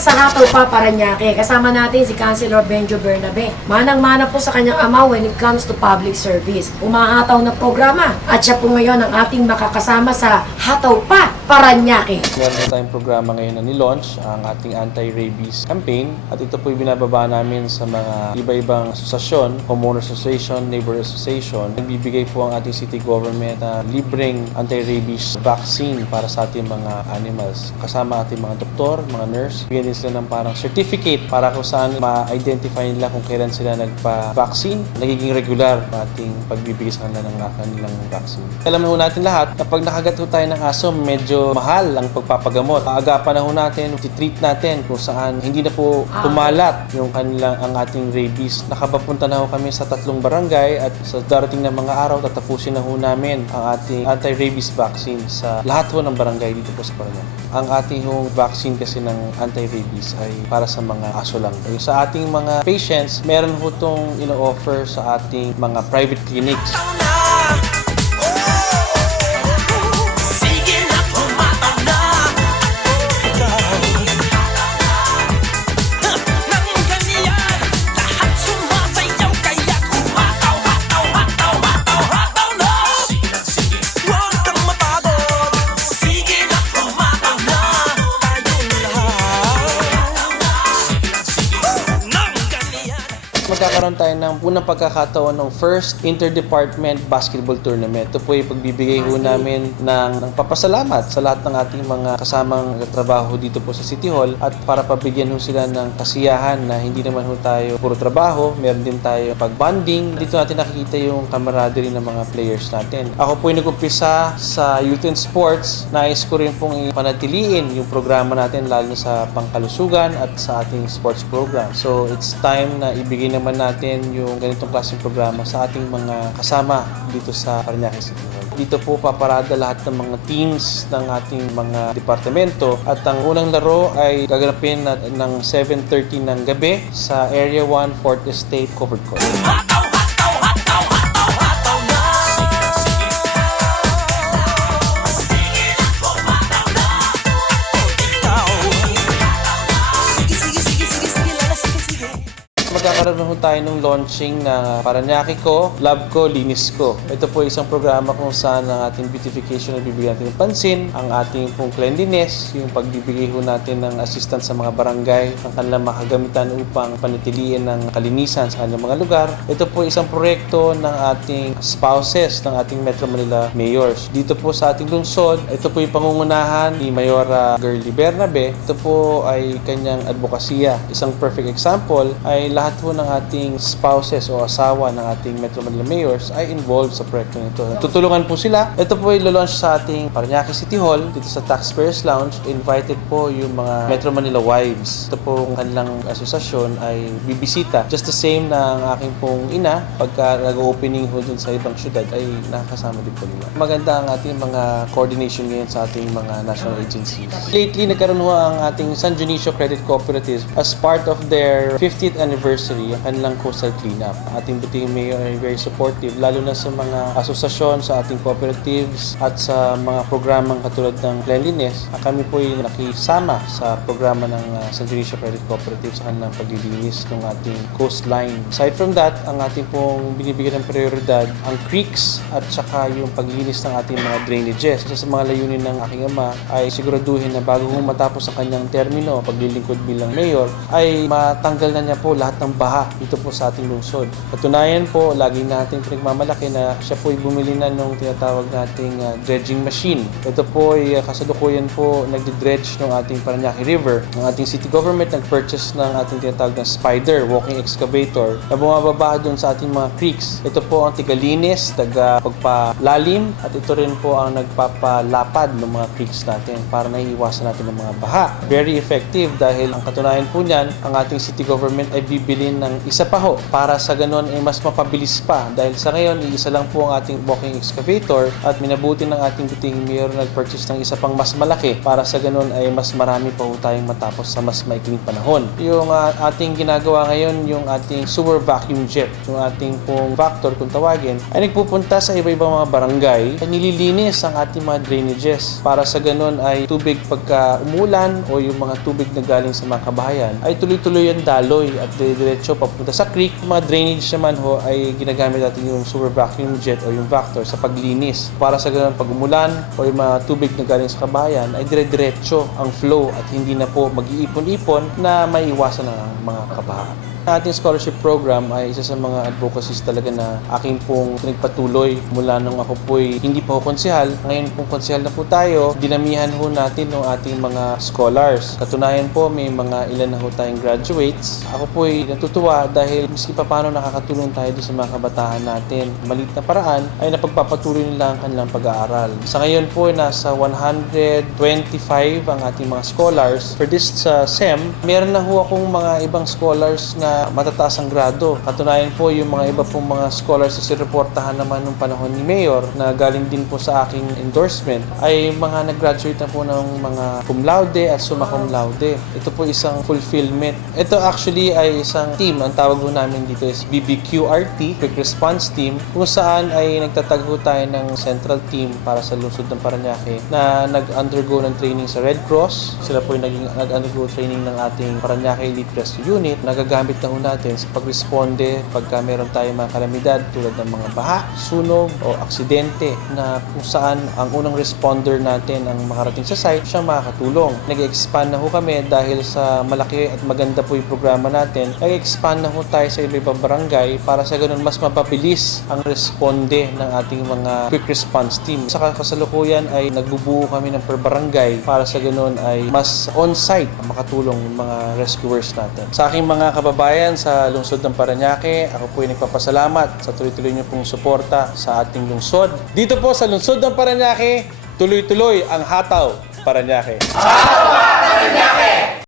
Sa Hataw pa, Parañaque, kasama natin si Councilor Benjo Bernabe. Manang-mana po sa kanyang ama when it comes to public service. Umahataw na programa at siya po ngayon ang ating makakasama sa Hataw pa, Parañaque. Meron tayong programa ngayon na ni-launch, ang ating anti-rabies campaign. At ito po binababa namin sa mga iba-ibang asosasyon, homeowner association, neighbor association. Nagbibigay po ang ating city government na libreng anti-rabies vaccine para sa ating mga animals. Kasama ating mga doktor, mga nurse. Bigyan din sila ng parang certificate para kung saan ma-identify nila kung kailan sila nagpa-vaccine. Nagiging regular ang ating pagbibigay sa kanila ng kanilang vaccine. Alam na natin lahat, kapag nakagat tayo ng aso, medyo mahal ang pagpapagamot. Agapan na natin, treat natin kung saan hindi na po kumalat ang ating rabies. Nakapapunta na kami sa 3 barangay at sa darating na mga araw, tatapusin na namin ang ating anti-rabies vaccine sa lahat ng barangay dito po sa Parañaque. Ang ating vaccine kasi ng anti-rabies ay para sa mga aso lang. Sa ating mga patients, meron po itong ino-offer sa ating mga private clinics. Magkakaroon tayo ng unang pagkakataon ng first interdepartment basketball tournament. Ito po ay pagbibigay namin ng papasalamat sa lahat ng ating mga kasamang trabaho dito po sa City Hall at para pabigyan sila ng kasiyahan na hindi naman tayo puro trabaho, meron din tayo pag-bonding. Dito natin nakikita yung camaraderie ng mga players natin. Ako po ay nag-umpisa sa Youth and Sports. Nais ko rin pong ipanatiliin yung programa natin lalo sa pangkalusugan at sa ating sports program. So it's time na ibigay naman natin yung ganitong klaseng programa sa ating mga kasama dito sa Parañaque City Hall. Dito po paparada lahat ng mga teams ng ating mga departamento at ang unang laro ay gaganapin ng 7:30 ng gabi sa Area 1 4th Estate Covered Court. Magkakaroon tayo ng launching na Parañaque Ko, Love Ko, Linis Ko. Ito po isang programa kung saan ang ating beautification ay bibigyan natin ng pansin, ang ating pong cleanliness, yung pagbibigay natin ng assistance sa mga barangay, ang kanilang makagamitan upang panatiliin ng kalinisan sa kanilang mga lugar. Ito po isang proyekto ng ating spouses ng ating Metro Manila mayors. Dito po sa ating lungsod, ito po yung pangungunahan ni Mayora Girly Bernabe. Ito po ay kanyang advokasya. Isang perfect example ay lahat po ng ating spouses o asawa ng ating Metro Manila mayors ay involved sa proyekto nito. Tutulungan po sila. Ito po ay launch sa ating Parañaque City Hall dito sa Taxpayers Lounge. Invited po yung mga Metro Manila wives. Ito po kanilang asosasyon ay bibisita. Just the same na ang aking pong ina pagka nag-opening ho dun sa ibang syudad ay nakakasama din po nila. Maganda ang ating mga coordination ngayon sa ating mga national agencies. Lately, nagkaroon ho ang ating San Dionisio Credit Cooperative as part of their 50th anniversary ang kanilang coastal cleanup. Ating buting mayor ay very supportive, lalo na sa mga asosasyon, sa ating cooperatives at sa mga programang katulad ng cleanliness. Kami po ay nakisama sa programa ng San Dionisio Credit Cooperative sa kanilang paglilinis ng ating coastline. Aside from that, ang ating pong binibigyan ng prioridad ang creeks at saka yung paglinis ng ating mga drainages. Isa sa mga layunin ng aking ama ay siguraduhin na bago matapos ang kanyang termino, paglilingkod bilang mayor, ay matanggal na niya po lahat ng baha dito po sa ating lungsod. Katunayan po, lagi natin pinagmamalaki na siya po ay bumili na nung tinatawag nating dredging machine. Ito po ay kasalukuyan po nagdi-dredge ng ating Parañaque River. Ang ating city government nag-purchase ng ating tinatawag na spider, walking excavator, na bumababa doon sa ating mga creeks. Ito po ang tigalinis, pagpalalim, at ito rin po ang nagpapalapad ng mga creeks natin para naiiwasan natin ng mga baha. Very effective dahil ang katunayan po niyan, ang ating city government ay bibili ng isa pa ho para sa ganun ay mas mapabilis pa dahil sa ngayon iisa lang po ang ating walking excavator at minabuti ng ating butihing mayor nag-purchase ng isa pang mas malaki para sa ganun ay mas marami pa ho tayong matapos sa mas maikling panahon. Yung ating ginagawa ngayon, yung ating sewer vacuum jet, yung ating pong Vactor kung tawagin, ay nagpupunta sa iba-ibang mga barangay at nililinis ang ating mga drainages para sa ganun ay tubig pagka umulan o yung mga tubig na galing sa mga kabahayan ay tuloy-tuloy ang daloy at diretso papunta sa creek. Yung mga drainage naman ho ay ginagamit natin yung sewer vacuum jet o yung Vactor sa paglinis para sa ganun pag umulan o yung mga tubig na galing sa kabahayan ay dire-diretso ang flow at hindi na po mag-iipon-ipon na maiiwasan ang mga kabahaan. Ang ating scholarship program ay isa sa mga advocacies talaga na aking pong pinagpatuloy mula nung ako po'y hindi pa ho konsehal. Ngayon pong konsehal na po tayo, dinamihan ho natin ng ating mga scholars. Katunayan po may mga ilan na ho tayong graduates. Ako po'y natutuwa dahil miski pa paano nakakatulong tayo doon sa mga kabataan natin. Maliit na paraan ay napagpapatuloy nila ang kanilang pag-aaral. Sa ngayon po nasa 125 ang ating mga scholars. For this SEM, meron na ho akong mga ibang scholars na matataas ang grado. Katunayan po yung mga iba pong mga scholars na sireportahan naman nung panahon ni Mayor na galing din po sa aking endorsement ay mga nag-graduate na po ng mga cum laude at summa cum laude. Ito po isang fulfillment. Ito actually ay isang team. Ang tawag po namin dito is BBQRT, Quick Response Team, kung saan ay nagtatago tayo ng central team para sa lungsod ng Parañaque na nag-undergo ng training sa Red Cross. Sila po yung nag-undergo training ng ating Parañaque Elite Rescue Unit. Nagagamit na ho natin sa pagresponde pagka meron tayong mga kalamidad tulad ng mga baha, sunog o aksidente na kung saan ang unang responder natin ang makarating sa site, siya makakatulong. Nag-expand na ho kami dahil sa malaki at maganda po yung programa natin. Nag-expand na ho tayo sa iba-ibang barangay para sa ganun mas mapabilis ang responde ng ating mga quick response team. Sa kasalukuyan ay nagbubuo kami ng per barangay para sa ganun ay mas on-site makatulong yung mga rescuers natin. Sa aking mga kababayan sa lungsod ng Parañaque, ako po ay nagpapasalamat sa tuloy-tuloy niyo pong suporta sa ating lungsod. Dito po sa lungsod ng Parañaque, tuloy-tuloy ang Hataw Parañaque. Hataw Parañaque!